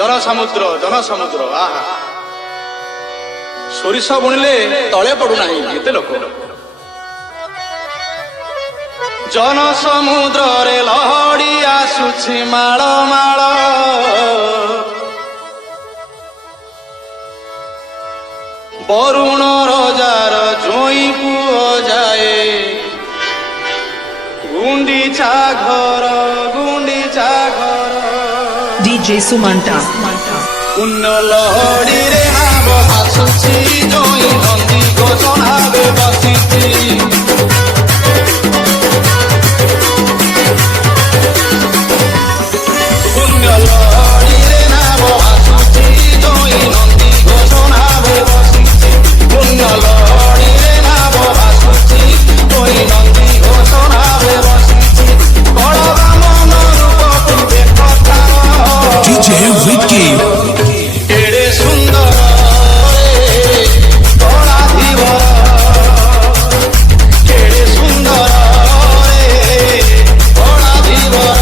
जनसमुद्र जनसमुद्र आहा सोरिष बुणिले तले पड़ूना एते लोक जनसमुद्र रे लहड़ी आसुछि माळ माळ ଅରୁଣ ରଜାର ଜୋଇଁ ପୁଅ ଯାଏ ଗୁଣ୍ଡିଚା ଘର DJ Sumanta. ପୁଣ୍ୟ ଲହଡ଼ିରେ ନାମ ଭାସୁଛି ଜୋଇଁ ନନ୍ଦୀ ଘୋଷଣାରେ ବସିଛି ପୁଣ୍ୟ ଲହଡ଼ିରେ ନାମ ଭାସୁଛି ଜୋଇଁ ନନ୍ଦୀ ଘୋଷଣାରେ ବସିଛି ପୁଣ୍ୟ ଲହଡ଼ିରେ ନାମ ଭାସୁଛି ଜୋଇଁ ନନ୍ଦୀ ଘୋଷଣାରେ ବସିଛି କଳରାମ ରୂପକୁ ଦେଖ DJ Vicky. ଏଡ଼େ ସୁନ୍ଦର ରେ କଳା ଧୀବର ଏଡ଼େ ସୁନ୍ଦର ରେ କଳା ଧୀବର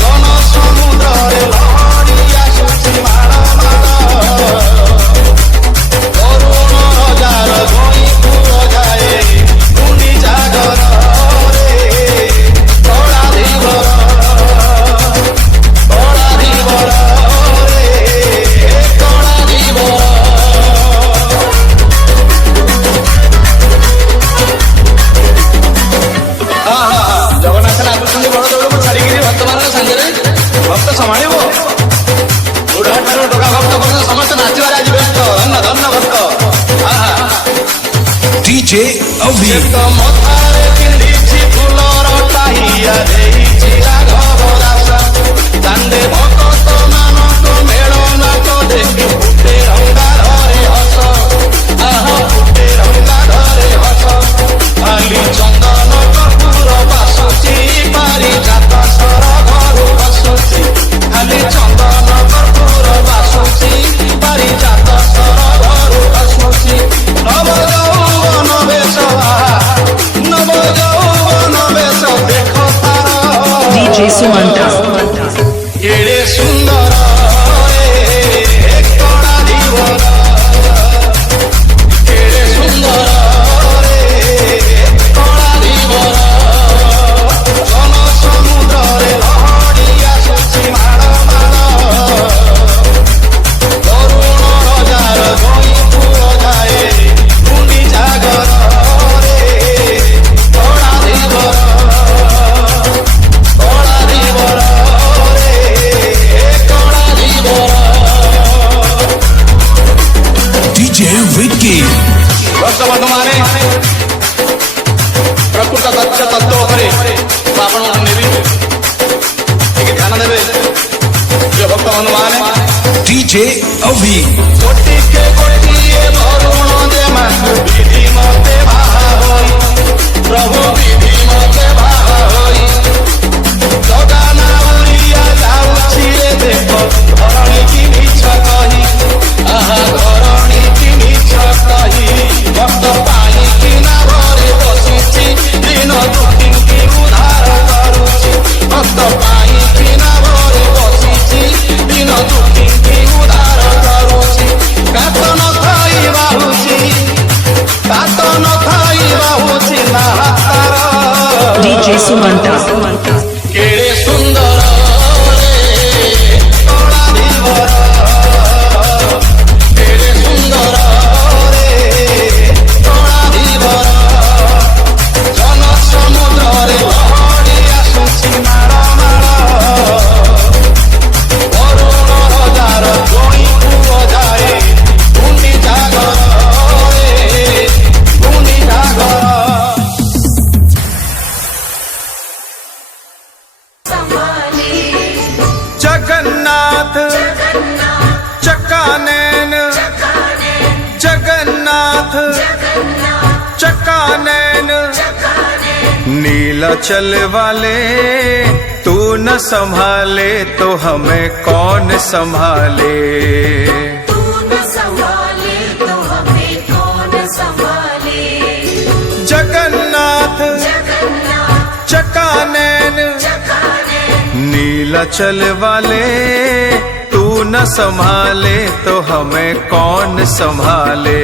ଜନ ସମୁଦ୍ରରେ ଲହଡ଼ି ଆସୁଛି ମାଳ ମାଳ ଅରୁଣ ରଜାର ଜୋଇଁ ପୁଅ ଯାଏ ଗୁଣ୍ଡିଚା ଘର ରେ କଳା ଧୀବର ସମ୍ଭାଳିବ ବୁଢ଼ାଠାରୁ ଟୋକା ଭକ୍ତ ପର୍ଯ୍ୟନ୍ତ ସମସ୍ତେ ନାଚିବାରେ ଆଜି ବ୍ୟସ୍ତ ଧନ୍ୟ ଧନ୍ୟ ଭକ୍ତ DJ Avi. ମଥାରେ ପିନ୍ଧିଛି ଫୁଲର ଟାହିଆ ଦେଇଛି ରାଘବ ଦାସ ଦାଣ୍ଡେ ଭକ୍ତ ମାନଙ୍କ ମେଳନାଟ ଦେଖି ଫୁଟେ ରଙ୍ଗାଧରେ ହସ ଫୁଟେ ରଙ୍ଗାଧରେ ହସ ଖାଲି ଚନ୍ଦନ କପୁର ବାସୁଛି ପାରିଜାତ ସର ଘରୁ ବସୁଛି ଖାଲି ଚନ୍ଦନ କର୍ପୂର ବାସୁଛି ପାରିଜାତ ସର ଘରୁ ବସୁଛି ନବ ଯୌବନ ବେଶ ଦେଖ ତାର DJ Sumanta. ଏଡ଼େ ସୁନ୍ଦର ରେ କଳା ଧୀବର ଏଡ଼େ ସୁନ୍ଦର ରେ କଳା ଧୀବର ଜନ ସମୁଦ୍ରରେ ଲହଡ଼ି ଆସୁଛି ମାଳ ମାଳ ଅରୁଣ ରଜାର ଜୋଇଁ ପୁଅ ଯାଏ ଗୁଣ୍ଡିଚା ଘର ରେ କଳା ଧୀବର ରେ କଳା ଧୀବର DJ Vicky. ବର୍ତ୍ତମାନେ ପ୍ରକୃତ ତତ୍ତ୍ୱ ଉପରେ ମୁଁ ଆପଣଙ୍କୁ ନେବି ଟିକେ ଧ୍ୟାନ ଦେବେ ପ୍ରିୟ ଭକ୍ତବନ୍ଧୁମାନେ DJ Avi. ଗୋଟିକେ ଗୋଟିଏ ବରୁଣ ଦେମା ବିଧି ମତେ ବାହା ହୋଇ ପ୍ରଭୁ ବିଧି ମତେ ବାହା ହୋଇ ଜଗାନା ଉଡ଼ିଆ ଯାଉଛି ରେ ଦେଖ ଧରଣୀ କି ମିଛ କହି ଧରଣୀ କି ମିଛ କହି ଭକ୍ତ ପାଣି କିନା ଘରେ ବସିଛି ଦିନ ଦୁଃଖୀଙ୍କି ଉଦ୍ଧାର କରୁଛି ଭକ୍ତ ପାଣି କିନା ଘରେ ବସିଛି ଦିନ ଦୁଃଖୀଙ୍କି ଉଦ୍ଧାର କରୁଛି କାତ ନ ଥାଇ ବାହୁଛି ନା ହାତାର DJ Sumanta. କେଡ଼େ ସୁନ୍ଦର ରେ କଳା ଧୀବର କେଡ଼େ ସୁନ୍ଦର ରେ କଳା ଧୀବର ଜନ ସମୁଦ୍ରରେ ଲହଡ଼ି ଆସୁଛି ମାଳ ମାଳ ଅରୁଣ ରଜାର ଜୋଇଁ ପୁଅ ଯାଏ ଗୁଣ୍ଡିଚା ଘର ରେ ଗୁଣ୍ଡିଚା ଘର जगन्नाथ चकानैन जगन्नाथ चकानैन नीलाचल वाले तू न संभाले तो हमें कौन संभाले तू न संभाले तो हमें कौन संभाले जगन्नाथ चकानैन नीलाचल वाले तू न संभाले तो हमें कौन संभाले